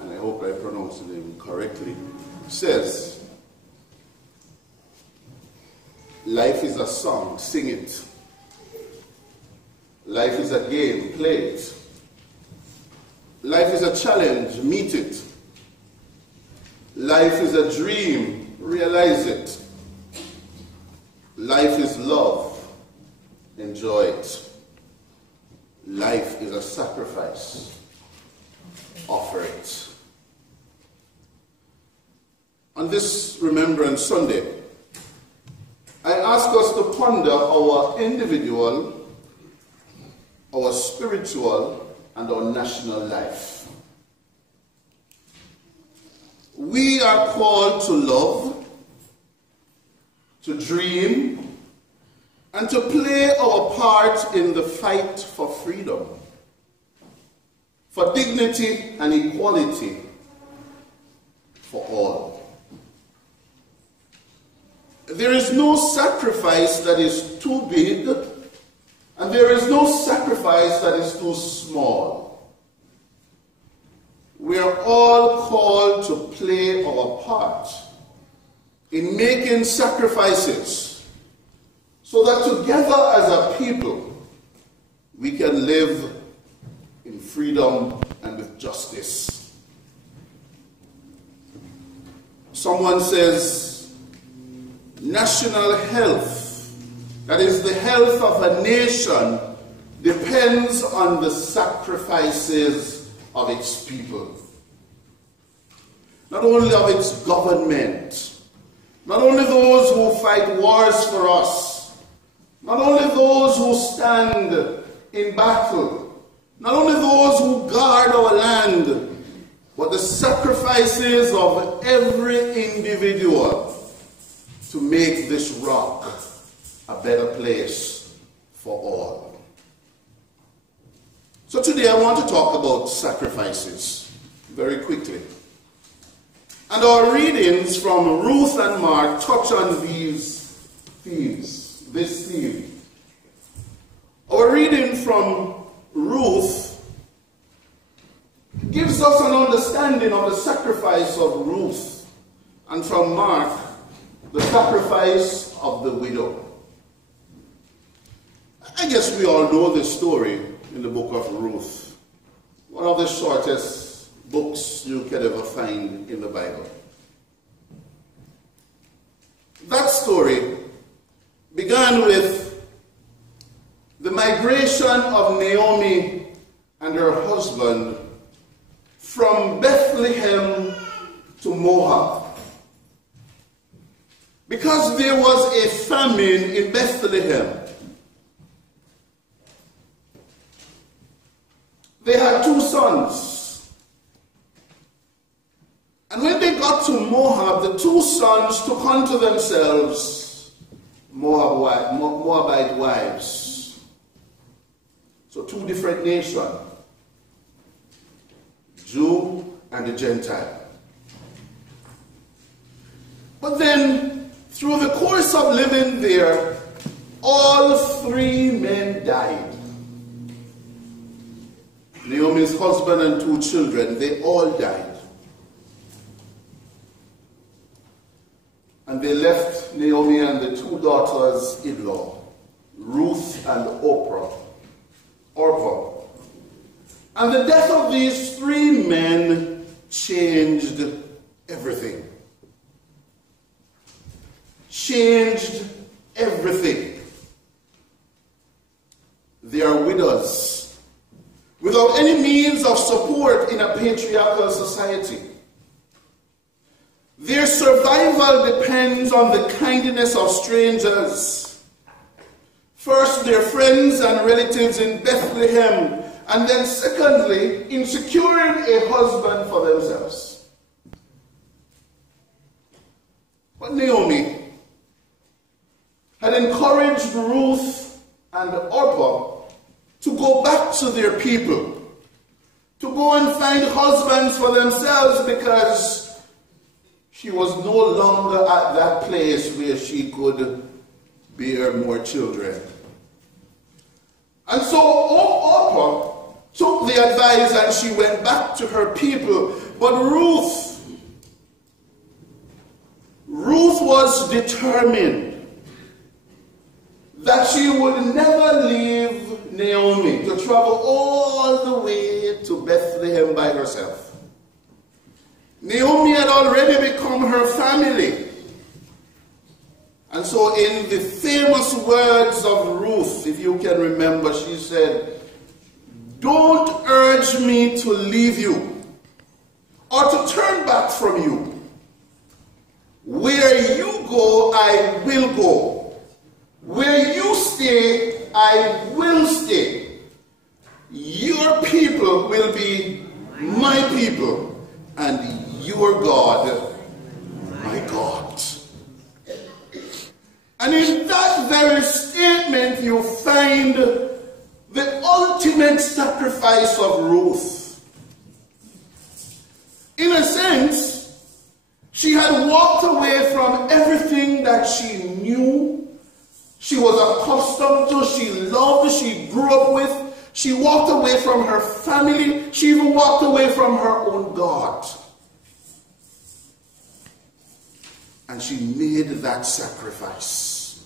And I hope I pronounced the name correctly, says, life is a song, sing it. Life is a game, play it. Life is a challenge, meet it. Life is a dream, realize it. Life is love, enjoy it. Life is a sacrifice, offer it. On this Remembrance Sunday, I ask us to ponder our individual, our spiritual, and our national life. We are called to love, to dream, and to play our part in the fight for freedom, for dignity and equality for all. There is no sacrifice that is too big, and there is no sacrifice that is too small. We are all called to play our part in making sacrifices so that together as a people we can live in freedom and with justice. Someone says, national health, that is the health of a nation, depends on the sacrifices of its people. Not only of its government, not only those who fight wars for us, not only those who stand in battle, not only those who guard our land, but the sacrifices of every individual to make this rock a better place for all. So today I want to talk about sacrifices very quickly. And our readings from Ruth and Mark touch on these themes, this theme. Our reading from Ruth gives us an understanding of the sacrifice of Ruth, and from Mark, the sacrifice of the widow. I guess we all know this story in the book of Ruth, one of the shortest books you can ever find in the Bible. That story began with the migration of Naomi and her husband from Bethlehem to Moab. Because there was a famine in Bethlehem. They had two sons. And when they got to Moab, the two sons took unto themselves Moabite wives. So two different nations, Jew and the Gentile. But then, through the course of living there, all three men died. Naomi's husband and two children, they all died. And they left Naomi and the two daughters-in-law, Ruth and Orpah. And the death of these three men changed everything. Changed everything. They are widows, without any means of support in a patriarchal society. Their survival depends on the kindness of strangers. First, their friends and relatives in Bethlehem, and then secondly, in securing a husband for themselves. But Naomi had encouraged Ruth and Orpah to go back to their people, to go and find husbands for themselves, because she was no longer at that place where she could bear more children. And so Orpah took the advice and she went back to her people. But Ruth was determined that she would never leave Naomi to travel all the way to Bethlehem by herself. Naomi had already become her family. And so in the famous words of Ruth, if you can remember, she said, "Don't urge me to leave you or to turn back from you. Where you go, I will go. Where you stay, I will stay. Your people will be my people, and your God, my God." And in that very statement, you find the ultimate sacrifice of Ruth. In a sense, she had walked away from everything that she knew, she was accustomed to, she loved, she grew up with. She walked away from her family. She even walked away from her own God. And she made that sacrifice.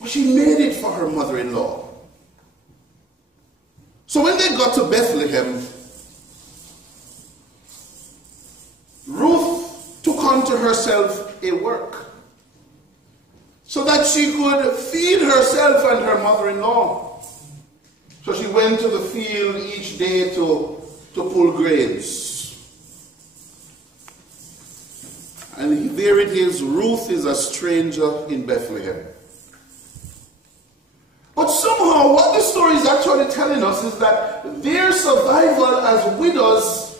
But she made it for her mother-in-law. So when they got to Bethlehem, Ruth took unto herself a work so that she could feed herself and her mother-in-law. So she went to the field each day to pull grains. And there it is, Ruth is a stranger in Bethlehem. But somehow what the story is actually telling us is that their survival as widows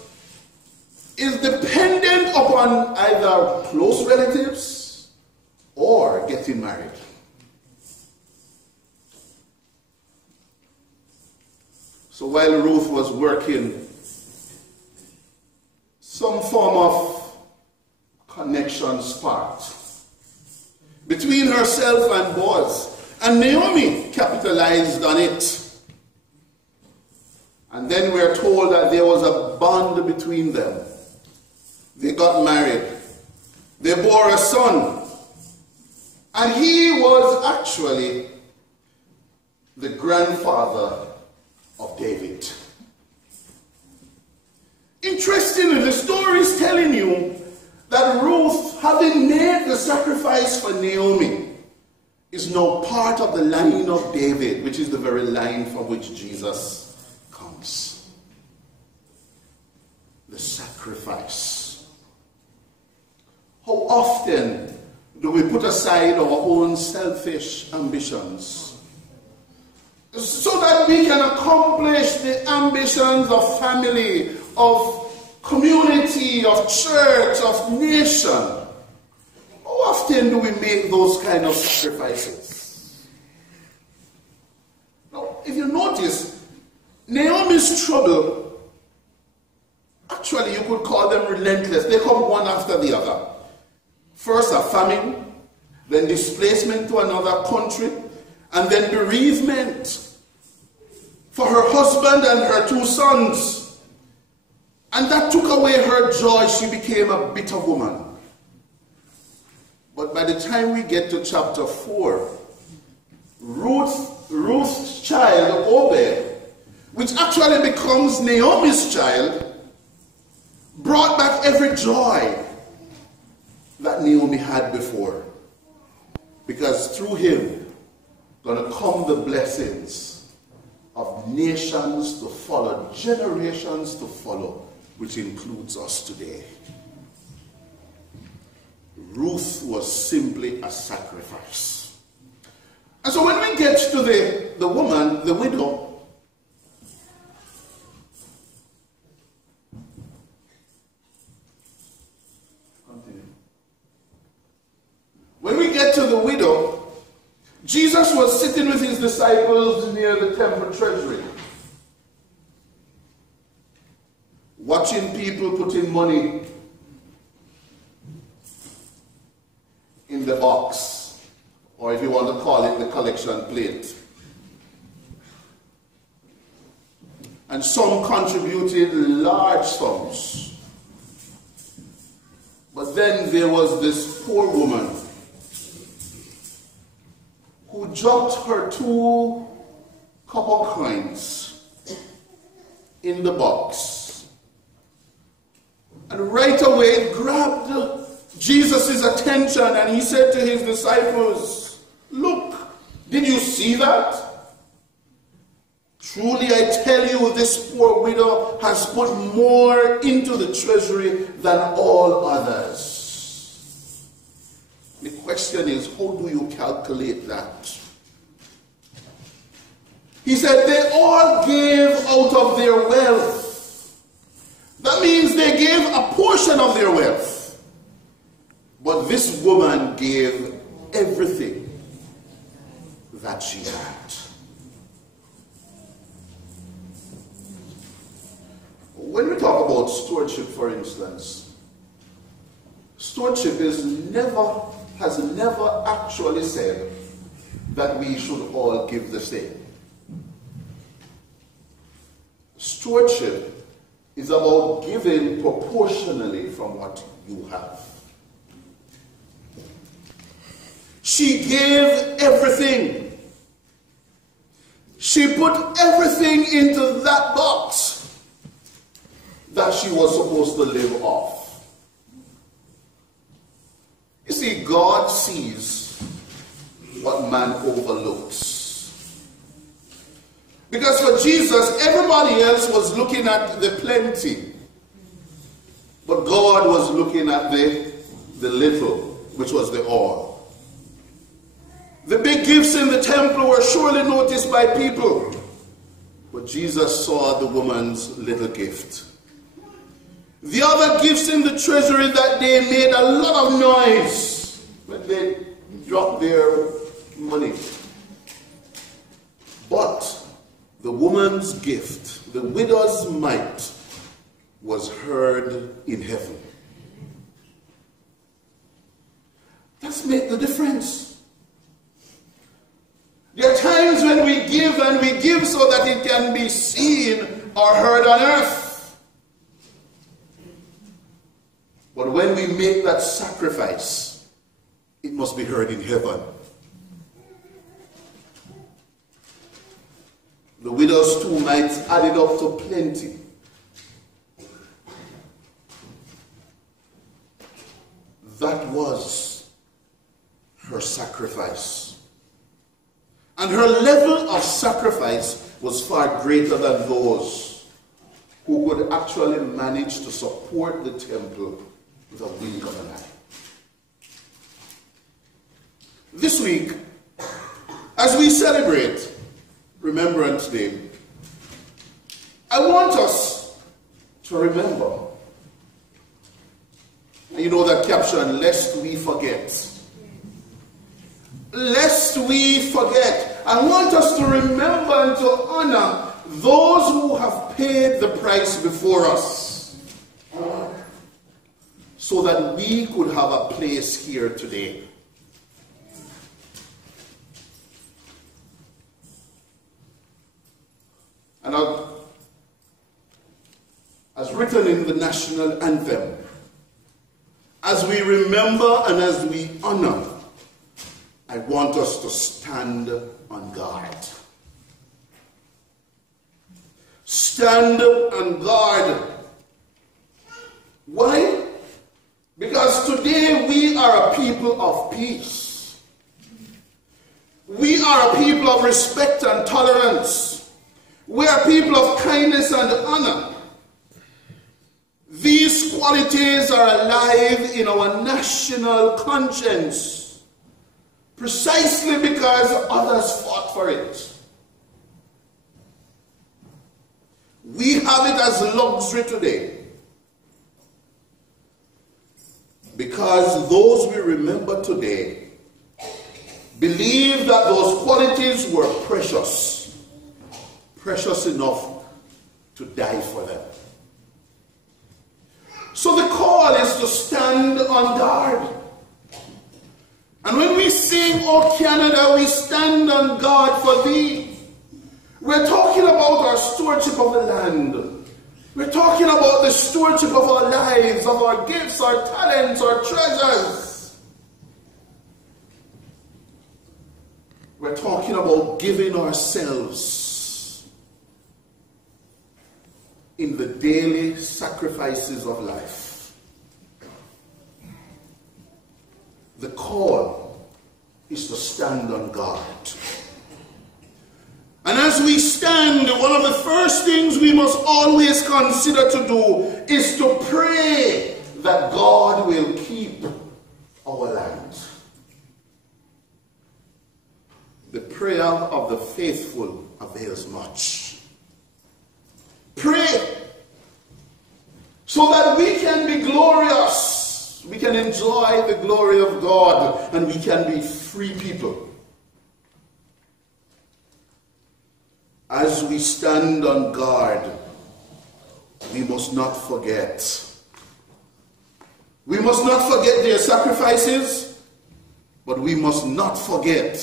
is dependent upon either close relatives or getting married. So while Ruth was working, some form of connection sparked between herself and Boaz. And Naomi capitalized on it. And then we're told that there was a bond between them. They got married. They bore a son. And he was actually the grandfather of David. Interestingly, the story is telling you that Ruth, having made the sacrifice for Naomi, is now part of the line of David, which is the very line from which Jesus comes. The sacrifice. How often do we put aside our own selfish ambitions so that we can accomplish the ambitions of family, of community, of church, of nation? How often do we make those kind of sacrifices? Now, if you notice, Naomi's trouble, actually you could call them relentless. They come one after the other. First a famine, then displacement to another country, and then bereavement for her husband and her two sons. And that took away her joy. She became a bitter woman. But by the time we get to chapter 4, Ruth's child, Obed, which actually becomes Naomi's child, brought back every joy that Naomi had before. Because through him, going to come the blessings of nations to follow, generations to follow, which includes us today. Ruth was simply a sacrifice. And so when we get to the woman, the widow, when we get to the widow, Jesus was sitting with his disciples near the temple treasury, watching people putting money in the box, or if you want to call it the collection plate. And some contributed large sums. But then there was this poor woman who dropped her 2 copper coins in the box. And right away it grabbed Jesus' attention, and he said to his disciples, "Look, did you see that? Truly I tell you, this poor widow has put more into the treasury than all others." The question is, how do you calculate that? He said they all gave out of their wealth. That means they gave a portion of their wealth. But this woman gave everything that she had. When we talk about stewardship, for instance, stewardship has never actually said that we should all give the same. Stewardship is about giving proportionally from what you have. She gave everything. She put everything into that box that she was supposed to live off. You see, God sees what man overlooks. Because for Jesus, everybody else was looking at the plenty. But God was looking at the little, which was the all. The big gifts in the temple were surely noticed by people. But Jesus saw the woman's little gift. The other gifts in the treasury that day made a lot of noise when they dropped their money. But the woman's gift, the widow's mite, was heard in heaven. That's made the difference. There are times when we give, and we give so that it can be seen or heard on earth. But when we make that sacrifice, it must be heard in heaven. The widow's 2 mites added up to plenty. That was her sacrifice. And her level of sacrifice was far greater than those who could actually manage to support the temple with a wink of an eye. This week, as we celebrate Remembrance Day, I want us to remember. And you know that caption, lest we forget. Lest we forget. I want us to remember and to honor those who have paid the price before us, so that we could have a place here today. And as written in the national anthem, as we remember and as we honor, I want us to stand on guard. Stand on guard. Why? Because today we are a people of peace. We are a people of respect and tolerance. We are people of kindness and honor. These qualities are alive in our national conscience, precisely because others fought for it. We have it as luxury today because those we remember today believe that those qualities were precious, precious enough to die for them. So the call is to stand on guard. And when we sing, "O Canada, we stand on guard for thee," we're talking about our stewardship of the land. We're talking about the stewardship of our lives, of our gifts, our talents, our treasures. We're talking about giving ourselves in the daily sacrifices of life. The call is to stand on guard. And as we stand, one of the first things we must always consider to do is to pray that God will keep our land. The prayer of the faithful avails much. Pray so that we can be glorious. We can enjoy the glory of God and we can be free people. As we stand on guard, we must not forget. We must not forget their sacrifices, but we must not forget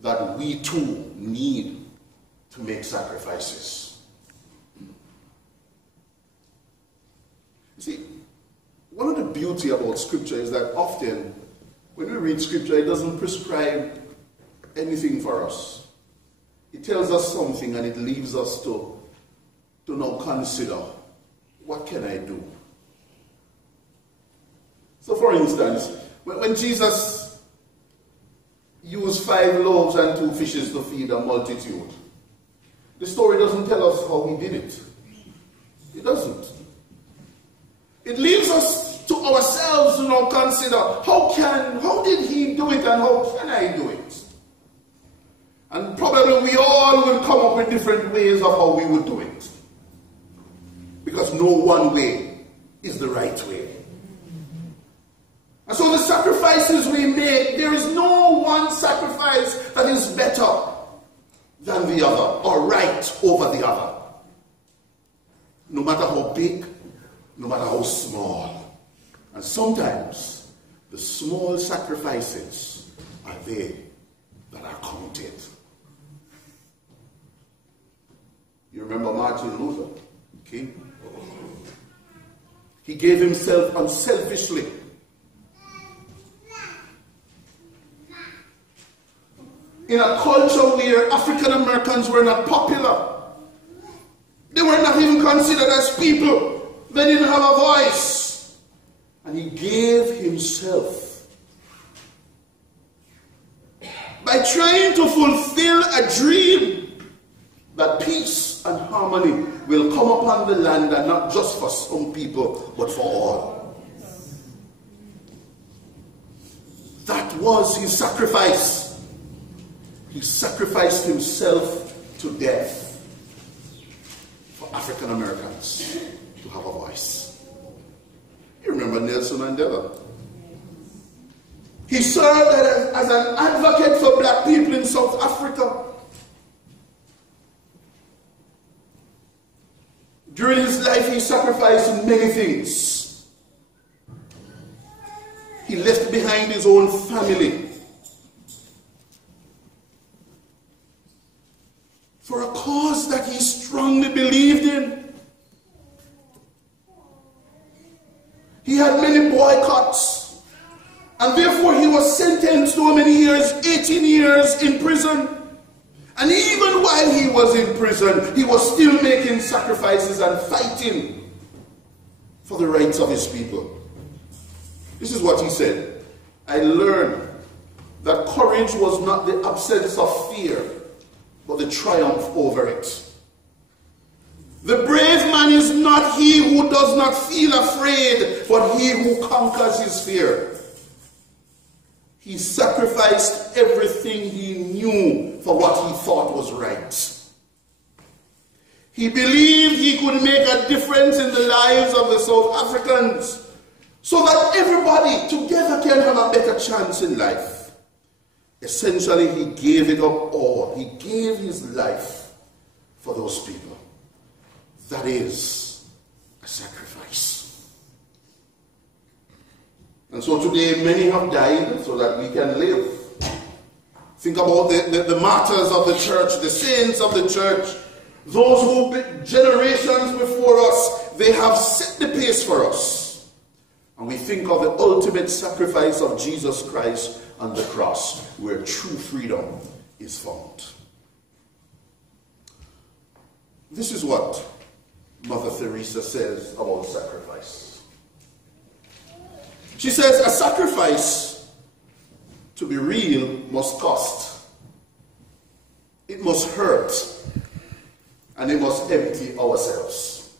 that we too need to make sacrifices. You see, one of the beauty about Scripture is that often when we read Scripture, it doesn't prescribe anything for us. It tells us something and it leaves us to now consider, what can I do? So for instance, when Jesus used 5 loaves and 2 fishes to feed a multitude, the story doesn't tell us how he did it. It doesn't. It leaves us to ourselves to now consider, how did he do it and how can I do it? And probably we all will come up with different ways of how we would do it. Because no one way is the right way. And so the sacrifices we make, there is no one sacrifice that is better than the other or right over the other. No matter how big, no matter how small. And sometimes the small sacrifices are they that are counted. You remember Martin Luther King? He gave himself unselfishly. In a culture where African Americans were not popular, they were not even considered as people, they didn't have a voice. And he gave himself by trying to fulfill a dream that peace and harmony will come upon the land, and not just for some people, but for all. That was his sacrifice. He sacrificed himself to death for African Americans to have a voice. You remember Nelson Mandela? He served as an advocate for black people in South Africa. During his life, he sacrificed many things. He left behind his own family for a cause that he strongly believed in. He had many boycotts, and therefore he was sentenced to how many years? 18 years in prison. And even while he was in prison, he was still making sacrifices and fighting for the rights of his people. This is what he said. I learned that courage was not the absence of fear, but the triumph over it. The brave man is not he who does not feel afraid, but he who conquers his fear. He sacrificed everything he knew for what he thought was right. He believed he could make a difference in the lives of the South Africans so that everybody together can have a better chance in life. Essentially, he gave it up all. He gave his life for those people. That is a sacrifice. And so today, many have died so that we can live. Think about the martyrs of the church, the saints of the church, those who, generations before us, they have set the pace for us. And we think of the ultimate sacrifice of Jesus Christ on the cross, where true freedom is found. This is what Mother Teresa says about sacrifice. She says, a sacrifice, to be real, must cost. It must hurt. And it must empty ourselves.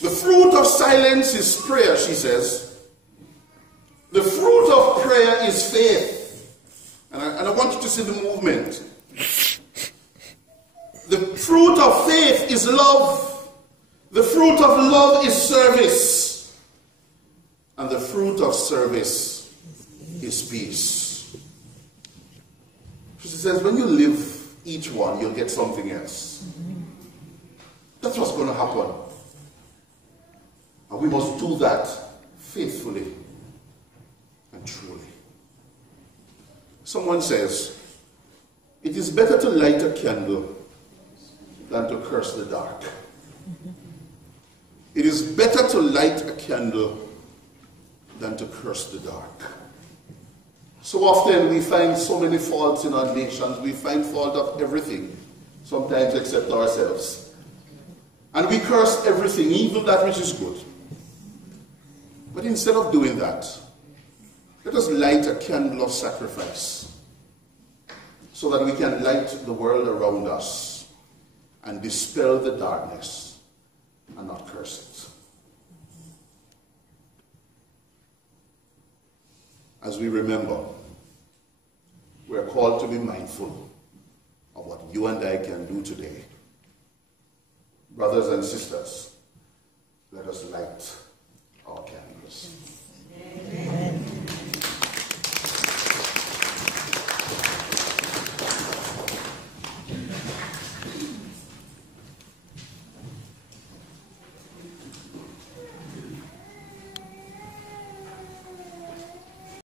The fruit of silence is prayer, she says. The fruit of prayer is faith. And I want you to see the movement. The fruit of faith is love. The fruit of love is service. And the fruit of service is peace. She says, when you live each one, you'll get something else. That's what's going to happen. And we must do that faithfully and truly. Someone says, it is better to light a candle than to curse the dark. It is better to light a candle than to curse the dark. So often we find so many faults in our nations. We find fault of everything, sometimes except ourselves. And we curse everything, even that which is good. But instead of doing that, let us light a candle of sacrifice so that we can light the world around us and dispel the darkness and not curse it. As we remember, we are called to be mindful of what you and I can do today. Brothers and sisters, let us light